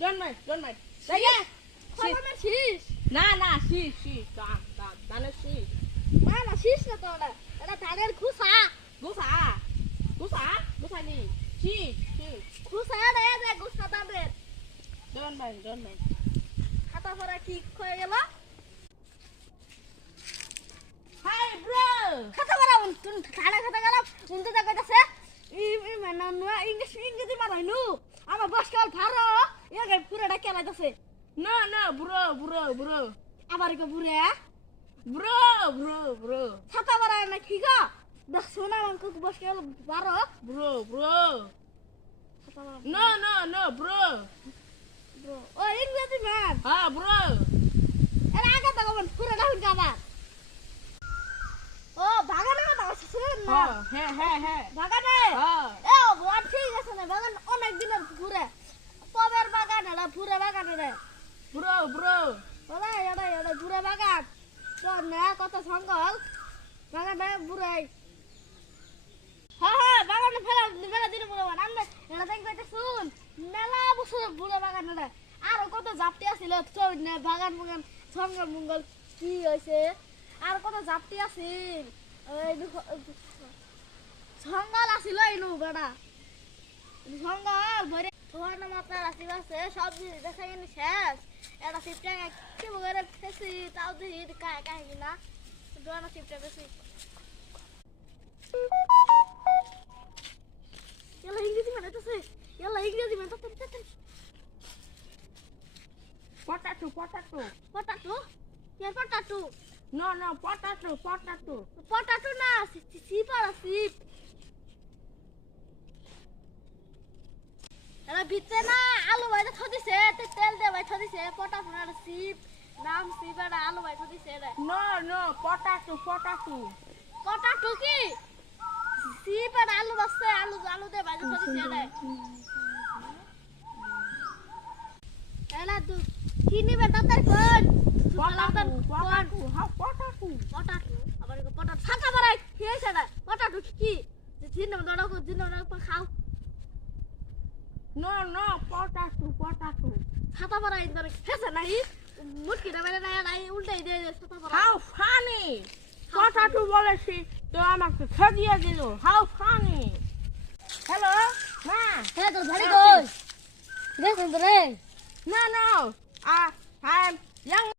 Don't mind. Saya. Khabar sis. Na, si. Dan si. Mana sis na to na. Ada dhaner khusa. Gusa ni. Si. Khusa na ya khusa damer. Don't mind. Khata pora ঠিক হয়ে গেল। Hi bro. Khata pora তুই খানা খেতে গেলাম। শুনতে যা কইতাছে। ই মানে নুয়া ইংরেজি মারাইনু। আমার বসকাল ভারো। এর পুরোটা কেলাইতাছে। No, bro. আবার কো বুড়ে Bro. ছাতা পরা না কি গো দেখছো না আমাকে বসকাল ভারো Bro. ছাতা পরা No, bro. ও ইংরেজি ম্যান Bro. এর আগে তো কোন পুরোটা হুন কাবার ও বাগানে কথা শুনেন না হ্যাঁ বাগানে এ ও ঠিক আছে না বাগান অনেক দিনের ঘুরে পবের বাগান এটা পুরো বাগান রে Bro. ওরে এটা পুরো বাগান তো না কত সঙ্গল বাগানে বুড়াই হ্যাঁ বাগানে ফেলা দিন বলবো আমরা এটা দেখতে শুন মেলা বছর বুড়ো বাগান রে আর কত জাপটি আছিল তো না বাগান সঙ্গল মঙ্গল কি হইছে আর কত জাপটি আছিল ওই সঙ্গল আছিল ইনু বেড়া সঙ্গল ভরে ধোয়ানো মাত্রা রাশি আছে সব দেখা গেলে শেষ এটা সিপটা কি বলে ফেসি তাও দিই কায় কিনা ধোয়ানো সিপটা বেশি এলা ইংরেজি মানাইতেছে Potato. পটাটো এর পটাটো No, potato. পটাটো না সিপ আর সিপ এরা ভিতরে না আলু বাইতে থদিছে তেল দিয়ে বাইতে থদিছে পটাটো না সিপ নাম সিপ আর আলু বাইতে থদিছে রে No, potato. পটাটো কি সিপ আর আলু বাসছে আলু দিয়ে বাইতে থদিছে রে এলা দু কি নিবে তার কোন Potato. পটাটো আবার পটাটো ছাতা বাড়াই খেয়েছে না পটাটো কি জিন্ন দড়া খাও No, potato. ছাতা বাড়াই ধরে খেয়েছে নাই মুটকিটা বেড়ে নাই উল্টাই দিয়ে ছাতা বাড়াই How funny. Potato বলেছি তো আমাকে খাইয়ে দিল। How funny. Hello, ma. হ্যাঁ তোর ভারী কই দেখুন রে No. I'm young.